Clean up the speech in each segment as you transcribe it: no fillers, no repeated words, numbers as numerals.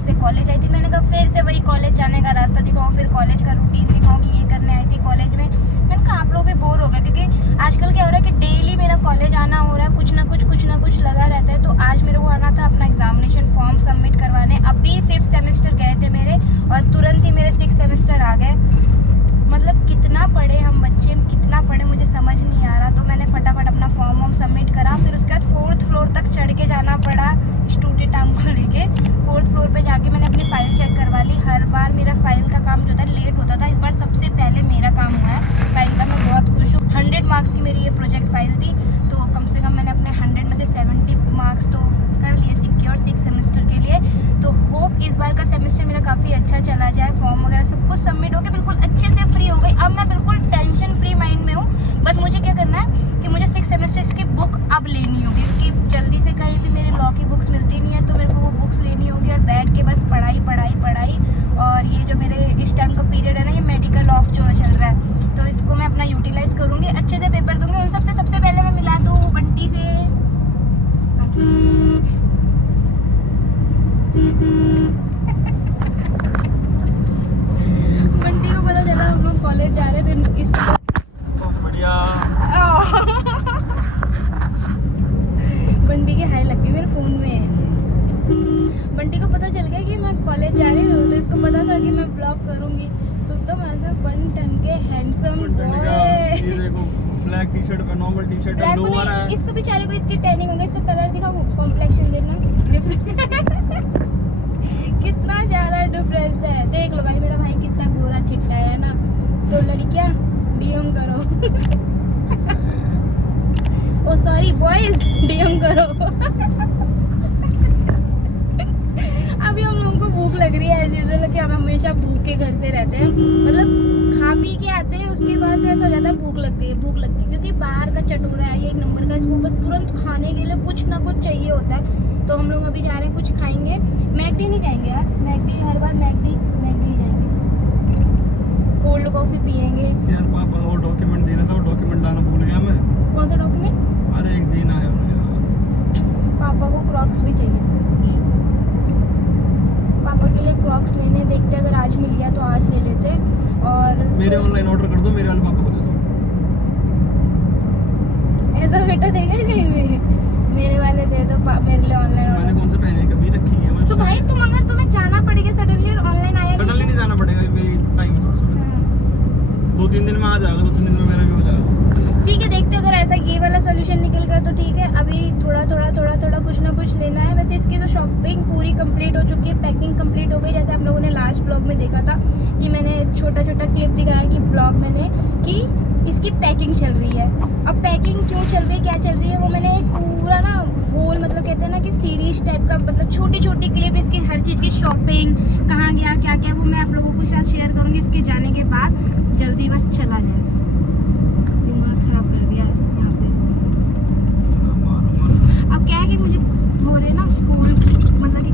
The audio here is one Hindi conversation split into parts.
से कॉलेज आई थी। मैंने कहा फिर से वही कॉलेज जाने का रास्ता दिखाऊँ, फिर कॉलेज का रूटीन दिखाऊँ कि ये करने आई थी कॉलेज में। मैंने कहा आप लोग भी बोर हो गए, क्योंकि आजकल क्या हो रहा है कि डेली मेरा कॉलेज आना हो रहा है, कुछ ना कुछ लगा रहता है। तो आज मेरे को आना था अपना एग्जामिनेशन फॉर्म सबमिट करवाने। अभी 5th सेमेस्टर गए थे मेरे और तुरंत ही मेरे 6th सेमेस्टर आ गए। मतलब कितना पढ़े हम बच्चे, कितना पढ़े मुझे समझ नहीं आ रहा। तो मैंने फटाफट अपना फॉर्म सबमिट करा। फिर उसके बाद 4th फ्लोर तक चढ़ के जाना पड़ा स्टूटी टांग को लेके। 4th फ्लोर पे जाके मैंने अपनी फाइल चेक करवा ली। हर बार मेरा फाइल का काम जो था लेट होता था, इस बार सबसे पहले मेरा काम हुआ है फाइल का। मैं बहुत खुश हूँ। 100 मार्क्स की मेरी ये प्रोजेक्ट फाइल थी, तो कम से कम मैंने अपने 100 में से 70 मार्क्स तो कर लिए सिक्योर 6 सेमेस्टर के लिए। तो होप इस बार का सेमेस्टर मेरा काफ़ी अच्छा चला जाए। फॉर्म वगैरह सब कुछ सबमिट होकर बिल्कुल अच्छे से फ्री हो गई। अब मैं बिल्कुल टेंशन फ्री माइंड में हूँ। बस मुझे क्या करना है कि मुझे 6 सेमेस्टर्स की बुक अब लेनी होगी, क्योंकि जल्दी से कहीं भी मेरे लॉ की बुक्स मिलती नहीं है। तो मेरे को वो बुक्स लेनी होगी और बैठ के बस पढ़ाई। और ये जो मेरे इस टाइम का पीरियड है ना, ये मेडिकल ऑफ जो चल रहा है, तो इसको मैं अपना यूटिलाइज करूँगी, अच्छे से पेपर दूँगी। उन सबसे पहले मैं मिला दूँ बंटी से। बंटी को पता चला हम लोग कॉलेज जा रहे थे, तो इसको बढ़िया बंटी की हाई लग गई मेरे फोन में। बंटी को पता चल गया कि मैं कॉलेज जा रही हूँ, तो इसको पता था कि मैं ब्लॉग करूँगी। तो तुम ऐसे बन ठन के हैंडसम बॉय। ये देखो ब्लैक टी शर्ट पे नॉर्मल टी शर्ट है, लोअर है। इसको बेचारे को इतनी टैनिंग हो गई। इसका कलर दिखाऊं, कॉम्प्लेक्शन देखना कितना ज्यादा डिफरेंस है। देख लो भाई, मेरा भाई कितना गोरा चिट्टा है ना। तो लड़कियां डीएम करो ओ सॉरी बॉयज डीएम करो अभी हम लोगों को भूख लग रही है, जैसे कि हम हमेशा भूखे घर से रहते हैं। मतलब खा पी के आते हैं, उसके बाद से ऐसा हो जाता है भूख लगती है क्योंकि बाहर का चटोरा है ये एक नंबर का। इसको बस तुरंत खाने के लिए कुछ ना कुछ चाहिए होता है। तो हम लोग अभी जा रहे हैं, कुछ खाएंगे। मैकडी नहीं जाएंगे यार, मैकडी हर बार मैकडी जाएंगे। कोल्ड कॉफी पियेंगे। यार पापा वो डॉक्यूमेंट देना था, वो डॉक्यूमेंट लाना भूल गया मैं। कौन सा डॉक्यूमेंट? अरे एक दिन आया पापा को क्रॉक्स भी चाहिए। पापा के लिए क्रॉक्स लेने, देखते अगर आज मिल गया तो आज ले लेते। और मेरे ऑनलाइन ऑर्डर कर दो, मेरे वाले पापा को दे दो। ऐसा बेटा देगा कहीं में? मेरे वाले दे दो, मेरे लिए ऑनलाइन मैंने कौन से पहने कभी रखी है। तो भाई तुम अगर तुम्हें जाना पड़ेगा सडनली और ऑनलाइन आया सडनली नहीं जाना पड़ेगा, मेरी टाइम थोड़ा सा 2-3 दिन में आ जाएगा, 2-3 दिन में मेरा भी हो जाएगा। ठीक है, देखते अगर ऐसा ये वाला सॉल्यूशन निकल गया तो ठीक है। अभी थोड़ा कुछ ना कुछ लेना है। वैसे इसकी तो शॉपिंग पूरी कंप्लीट हो चुकी है, पैकिंग कंप्लीट हो गई। जैसे आप लोगों ने लास्ट ब्लॉग में देखा था कि मैंने छोटा क्लिप दिखाया कि ब्लॉग मैंने कि इसकी पैकिंग चल रही है। अब पैकिंग क्यों चल रही है, क्या चल रही है, वो मैंने एक पूरा ना होल, मतलब कहते हैं ना कि सीरीज टाइप का, मतलब छोटी क्लिप इसकी हर चीज़ की शॉपिंग कहाँ गया क्या वो मैं आप लोगों के साथ शेयर करूँगी इसके जाने के बाद। जल्दी बस चला जाए, दिमाग खराब कर दिया है यहाँ पे। अब क्या है कि मुझे हो रहे ना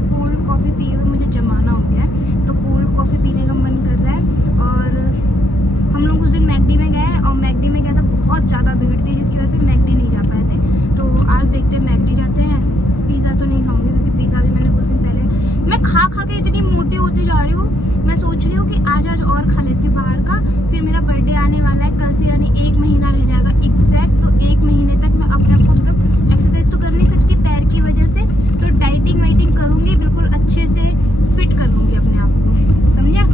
कोल्ड कॉफ़ी पिए हुए मुझे जमाना हो गया है, तो कोल्ड कॉफ़ी पीने का मन कर रहा है। और हम लोग उस दिन मैकडी में गए और मैकडी में क्या था, बहुत ज़्यादा भीड़ थी जिसकी वजह से मैकडी नहीं जा पाए थे। तो आज देखते हैं मैकडी जाते हैं। पिज़्ज़ा तो नहीं खाऊंगी क्योंकि पिज़्ज़ा भी मैंने कुछ दिन पहले, मैं खा के इतनी मोटी होती जा रही हूँ। मैं सोच रही हूँ कि आज और खा लेती हूँ बाहर का। फिर मेरा बर्थडे आने वाला है कल से, यानी 1 महीना रह जाएगा एग्जैक्ट। तो 1 महीने तक मैं अपने आप को, मतलब एक्सरसाइज तो कर नहीं सकती पैर की वजह से, तो डाइटिंग करूँगी, बिल्कुल अच्छे से फिट कर लूँगी अपने आप को, समझा?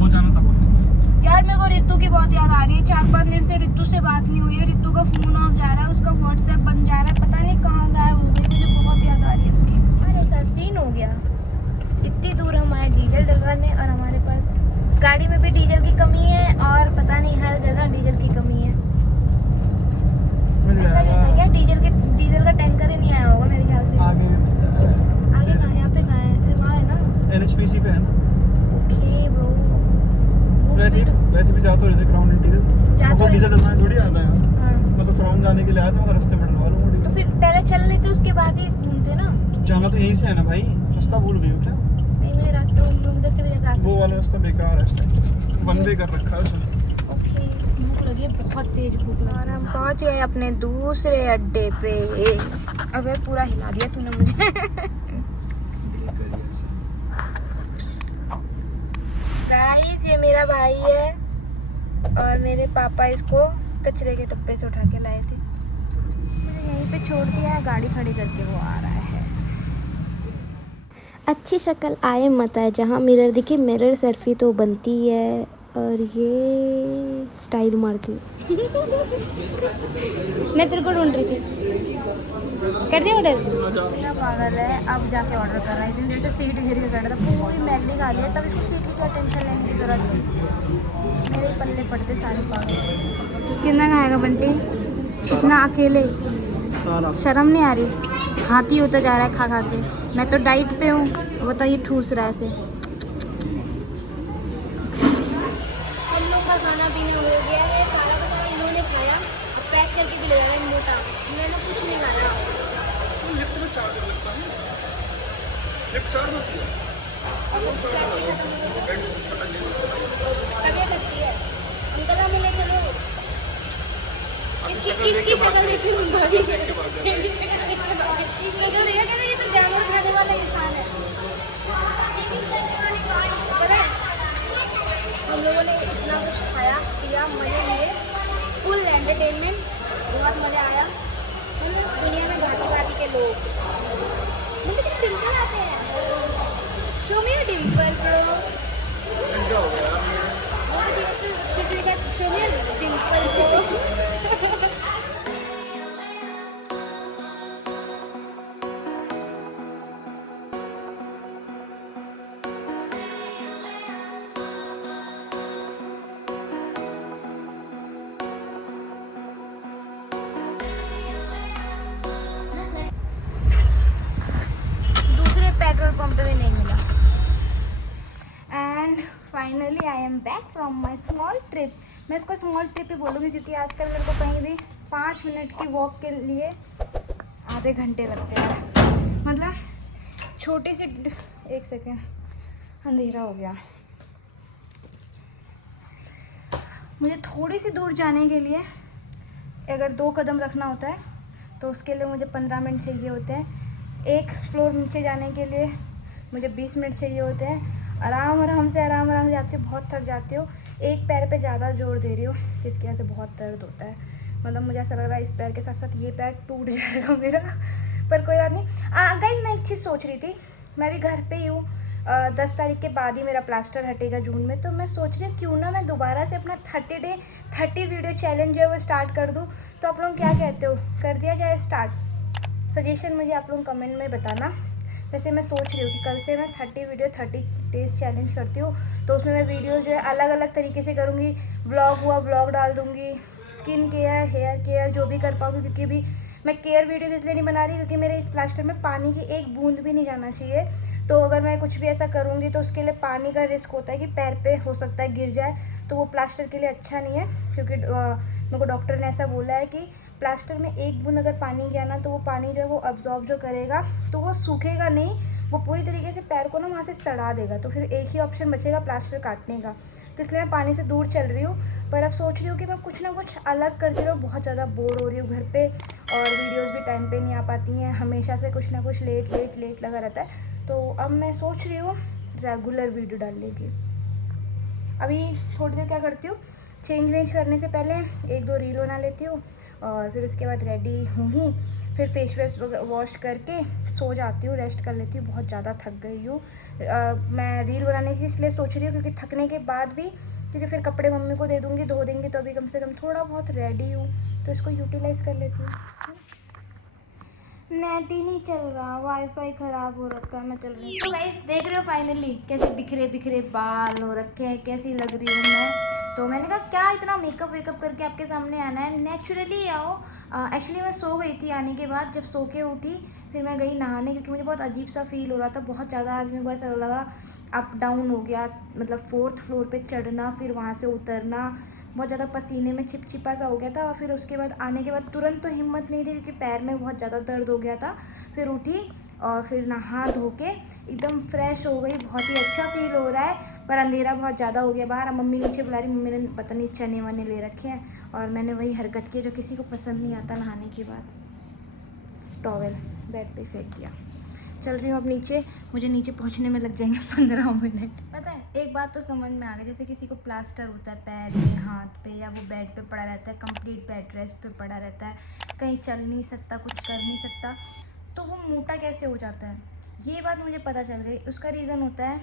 हो जाना था यार मेरे को रितु की बहुत याद आ रही है। 4-5 दिन से रितु से बात नहीं हुई है। रितु का फोन ऑफ जा रहा है, उसका व्हाट्सएप बंद जा रहा है, पता नहीं कहाँ गायब हो गई। मुझे बहुत याद आ रही है उसकी। अरे ऐसा सीन हो गया, इतनी दूर हमारे डीजल डलवाने और हमारे पास गाड़ी में भी डीजल की कमी है और पता नहीं हर जगह डीजल की कमी है। ऐसा भी होता है क्या? डीजल का टैंकर ही नहीं आया होगा मेरे ख्याल से। आगे कहाँ? यहाँ पे कहाँ है? फिर वहाँ है ना, NHPC पे है ना। Okay bro. वैसे भी जाते रहते क्राउन इंटीरियर, वो डीजल डलवाने थोड़ी आता है यार। हाँ। मैं तो क्राउन जाने के लिए आया था, रास्ते में डलवा लूंगा। तो फिर पहले चल लेते, उसके बाद ही घूमते ना। जाना तो यहीं से है ना भाई, रास्ता भूल गई हो क्या? नहीं, मुझे रास्ता उधर से भी जा सकते। वो वाला रास्ता बेकार है, इस टाइम बंद कर रखा है उसने। ओके, भूख लगी है, बहुत तेज भूख लगी। और हम पहुंच गए अपने दूसरे अड्डे पे। अबे पूरा हिला दिया तूने मुझे भाई है और मेरे पापा इसको कचरे के डब्बे से उठा के लाए थे। मुझे यहीं पे छोड़ दिया है, गाड़ी खड़ी करके वो आ रहा है। अच्छी शक्ल आए मत आए, जहाँ मिरर दिखे मिरर सेल्फी तो बनती है। और ये स्टाइल मारती हूँ। मैं तेरे को ढूंढ रही थी। कर दिया ऑर्डर? क्या पागल है, अब जाके ऑर्डर कर रहा है। इतनी देर से सीट गिर के कर रहा था, पूरी मैगडी खा लिया, तब इसको सीट की क्या टेंशन लेने की जरूरत थी। मेरे पल्ले पड़ते सारे पागल। कितना खाएगा बंटी इतना अकेले? शर्म नहीं आ रही? हाथी होता जा रहा है खा खा के। मैं तो डाइट पे हूँ, बताइए ठूस रहा है ऐसे। हम लोग का खाना पीना हो गया है, सारा खाना इन्होंने खाया और पैक करके भी ले जा रहा है मोटा। मैंने कुछ नहीं खाया। लिफ्ट में चार्ज लगता है, लिफ्ट चार्ज होती है। तबीयत लगती है अंकल, हमें ले चलो। इसकी शक्ल देखी शक्ल देखा क्या, ये तो जानवर खाने वाला इंसान है। पता है हम लोगों ने इतना कुछ खाया पिया, मजे लिए, फुल एंटरटेनमेंट, बहुत मज़ा आया। मतलब दुनिया में भांति भांति के लोग, मुझे कितने डिम्पल आते हैं। Show me your Dimple bro. Show me your Dimple bro. Petrol pump पे भी नहीं मिला। And finally I am back from my small trip. मैं इसको स्मॉल ट्रिप ही बोलूँगी क्योंकि आजकल मेरे को कहीं भी 5 मिनट की वॉक के लिए आधे घंटे लगते हैं। मतलब छोटी सी, एक सेकेंड, अंधेरा हो गया। मुझे थोड़ी सी दूर जाने के लिए अगर 2 कदम रखना होता है तो उसके लिए मुझे 15 मिनट चाहिए होते हैं। 1 फ्लोर नीचे जाने के लिए मुझे 20 मिनट चाहिए होते हैं। आराम आराम से जाती हूँ, बहुत थक जाती हूँ। एक पैर पे ज़्यादा जोर दे रही हूँ जिसकी वजह से बहुत दर्द होता है। मतलब मुझे ऐसा लग रहा है इस पैर के साथ साथ ये पैर टूट जाएगा मेरा, पर कोई बात नहीं। गाइस मैं एक चीज़ सोच रही थी, मैं भी घर पे ही हूँ। 10 तारीख के बाद ही मेरा प्लास्टर हटेगा जून में, तो मैं सोच रही हूँ क्यों ना मैं दोबारा से अपना 30 वीडियो चैलेंज जो है वो स्टार्ट कर दूँ। तो आप लोग क्या कहते हो, कर दिया जाए स्टार्ट? सजेशन मुझे आप लोग कमेंट में बताना। वैसे मैं सोच रही हूँ कि कल से मैं 30 डेज़ चैलेंज करती हूँ, तो उसमें मैं वीडियो जो है अलग अलग तरीके से करूँगी। ब्लॉग हुआ ब्लॉग डाल दूँगी, स्किन केयर, हेयर केयर, जो भी कर पाऊँगी। क्योंकि अभी मैं केयर वीडियोज़ इसलिए नहीं बना रही क्योंकि मेरे इस प्लास्टर में पानी की एक बूंद भी नहीं जाना चाहिए। तो अगर मैं कुछ भी ऐसा करूँगी तो उसके लिए पानी का रिस्क होता है कि पैर पे हो सकता है गिर जाए, तो वो प्लास्टर के लिए अच्छा नहीं है। क्योंकि मेरे को डॉक्टर ने ऐसा बोला है कि प्लास्टर में एक बूंद अगर पानी गया ना तो वो पानी जो है वो अब्जॉर्ब जो करेगा तो वो सूखेगा नहीं, वो पूरी तरीके से पैर को ना वहाँ से सड़ा देगा। तो फिर एक ही ऑप्शन बचेगा प्लास्टर काटने का। तो इसलिए मैं पानी से दूर चल रही हूँ, पर अब सोच रही हूँ कि मैं कुछ ना कुछ अलग करती रहूँ। बहुत ज़्यादा बोर हो रही हूँ घर पे, और वीडियोज़ भी टाइम पे नहीं आ पाती हैं, हमेशा से कुछ ना कुछ लेट लगा रहता है। तो अब मैं सोच रही हूँ रेगुलर वीडियो डालने की। अभी थोड़ी देर क्या करती हूँ, चेंज वेंज करने से पहले 1-2 रील बना लेती हूँ और फिर उसके बाद रेडी हूँ ही, फिर फेस वॉश करके सो जाती हूँ, रेस्ट कर लेती हूँ। बहुत ज़्यादा थक गई हूँ। मैं रील बनाने की इसलिए सोच रही हूँ क्योंकि थकने के बाद भी, क्योंकि फिर कपड़े मम्मी को दे दूँगी, धो देंगी, तो अभी कम से कम थोड़ा बहुत रेडी हूँ तो इसको यूटिलाइज़ कर लेती हूँ। नेट ही नहीं चल रहा, वाईफाई ख़राब हो रखा है, मैं चल रही हूँ। तो गाइस देख रहे हो फाइनली कैसे बिखरे बाल हो रखे हैं, कैसी लग रही हूँ मैं। तो मैंने कहा क्या इतना मेकअप वेकअप करके आपके सामने आना है, नेचुरली आओ। एक्चुअली मैं सो गई थी आने के बाद, जब सो के उठी फिर मैं गई नहाने क्योंकि मुझे बहुत अजीब सा फील हो रहा था। बहुत ज़्यादा आज मेरे को ऐसा लगा अप डाउन हो गया, मतलब 4th फ्लोर पे चढ़ना फिर वहाँ से उतरना, बहुत ज़्यादा पसीने में चिपचिपा सा हो गया था। और फिर उसके बाद आने के बाद तुरंत तो हिम्मत नहीं थी क्योंकि पैर में बहुत ज़्यादा दर्द हो गया था। फिर उठी और फिर नहा धो के एकदम फ्रेश हो गई, बहुत ही अच्छा फील हो रहा है। पर अंधेरा बहुत ज़्यादा हो गया बाहर। अब मम्मी नीचे बुला रही, मम्मी ने पता नहीं चने वने ले रखे हैं और मैंने वही हरकत की जो किसी को पसंद नहीं आता, नहाने के बाद टॉवेल बेड पे फेंक दिया। चल रही हूँ अब नीचे। मुझे नीचे पहुँचने में लग जाएंगे 15 मिनट। पता है एक बात तो समझ में आ गई, जैसे किसी को प्लास्टर होता है पैर पे, हाथ पे, या वो बेड पे पड़ा रहता है, कंप्लीट बेड रेस्ट पे पड़ा रहता है, कहीं चल नहीं सकता, कुछ कर नहीं सकता, तो वो मोटा कैसे हो जाता है, ये बात मुझे पता चल गई। उसका रीज़न होता है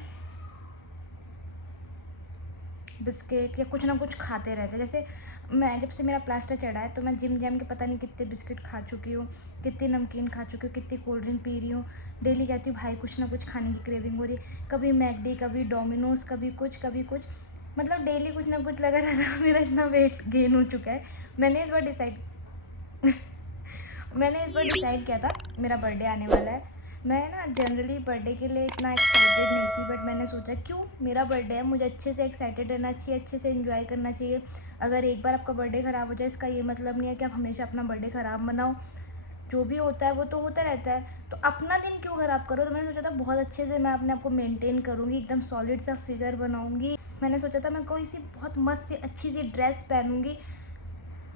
बिस्किट या कुछ ना कुछ खाते रहते। जैसे मैं जब से मेरा प्लास्टर चढ़ा है तो मैं जिम जैम के पता नहीं कितने बिस्किट खा चुकी हूँ, कितनी नमकीन खा चुकी हूँ, कितनी कोल्ड ड्रिंक पी रही हूँ। डेली कहती हूँ भाई कुछ ना कुछ खाने की क्रेविंग हो रही है, कभी मैकडी, कभी डोमिनोज, कभी कुछ, मतलब डेली कुछ ना कुछ लगा रहता है। मेरा इतना वेट गेन हो चुका है। मैंने इस बार डिसाइड किया था, मेरा बर्थडे आने वाला है। मैं ना जनरली बर्थडे के लिए इतना एक्साइटेड नहीं थी, बट मैंने सोचा क्यों, मेरा बर्थडे है, मुझे अच्छे से एक्साइटेड रहना चाहिए, अच्छे से एंजॉय करना चाहिए। अगर एक बार आपका बर्थडे ख़राब हो जाए इसका ये मतलब नहीं है कि आप हमेशा अपना बर्थडे ख़राब मनाओ। जो भी होता है वो तो होता रहता है, तो अपना दिन क्यों ख़राब करो। तो मैंने सोचा था बहुत अच्छे से मैं अपने आप को मेंटेन करूँगी, एकदम सॉलिड सा फिगर बनाऊँगी। मैंने सोचा था मैं कोई सी बहुत मस्त सी अच्छी सी ड्रेस पहनूँगी।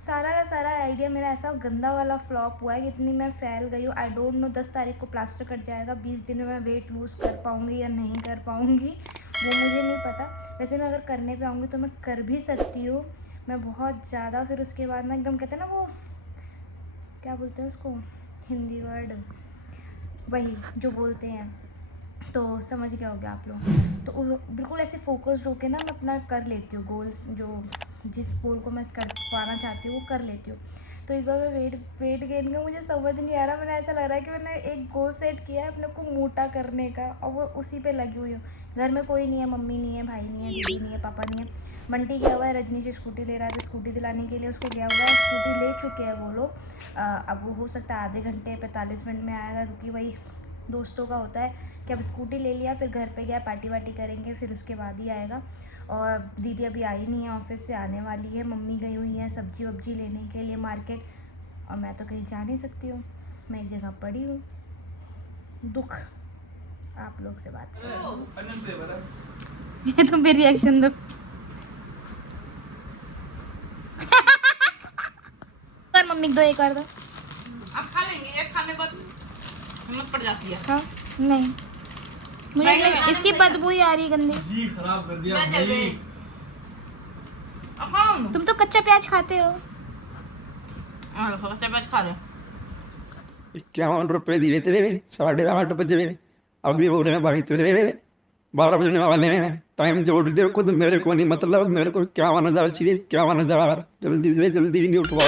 सारा का सारा आइडिया मेरा ऐसा गंदा वाला फ्लॉप हुआ है कि इतनी मैं फैल गई हूँ। आई डोंट नो 10 तारीख को प्लास्टर कट जाएगा, 20 दिन में मैं वेट लूज़ कर पाऊँगी या नहीं कर पाऊँगी वो मुझे नहीं पता। वैसे मैं अगर करने पे आऊँगी तो मैं कर भी सकती हूँ, मैं बहुत ज़्यादा। फिर उसके बाद ना एकदम कहते हैं ना वो क्या बोलते हैं उसको, हिंदी वर्ड वही जो बोलते हैं, तो समझ गया होगा आप लोग। तो बिल्कुल ऐसे फोकस्ड होके ना मैं अपना कर लेती हूँ गोल्स, जो जिस गोल को मैं कर पाना चाहती हूँ वो कर लेती हूँ। तो इस बार मैं वेट गेन का मुझे समझ नहीं आ रहा। मैंने ऐसा लग रहा है कि मैंने एक गोल सेट किया है अपने को मोटा करने का, और वो उसी पे लगी हुई हूँ। घर में कोई नहीं है, मम्मी नहीं है, भाई नहीं है, दीदी नहीं है, पापा नहीं है। बंटी गया हुआ है रजनी से स्कूटी ले रहा है, तो स्कूटी दिलाने के लिए उसको गया हुआ है। स्कूटी ले चुके हैं वो लोग। अब वो हो सकता है आधे घंटे 45 मिनट में आएगा, क्योंकि वही दोस्तों का होता है कि अब स्कूटी ले लिया, फिर घर पे गया, पार्टी वार्टी करेंगे, फिर उसके बाद ही आएगा। और दीदी अभी आई नहीं है, ऑफिस से आने वाली है। मम्मी गई हुई है सब्जी वब्जी लेने के लिए मार्केट, और मैं तो कहीं जा नहीं सकती हूँ, मैं एक जगह पड़ी हूँ। दुख आप लोग से बात कर तुम भी रिएक्शन दो। कर मम्मी दो, एक और दो। आप खा लेंगे, एक खाने पर हिम्मत पड़ जाती है। हाँ नहीं, मुझे इसकी बदबू ही आ रही है गंदी। जी खराब कर दिया मैं चल भाई। गई। अब खाऊं? तुम तो कच्चा प्याज खाते हो। हाँ, कच्चा प्याज खा रहे हो। 51 रुपए दिए थे, 8:30 बजे। अभी बोल रहे हैं भाई तेरे 12 बजने वाले हैं, टाइम जोड़ दे खुद मेरे को नहीं, मतलब मेरे को 51,000 चाहिए, 51,000 जल्दी से जल्दी नहीं उठवा।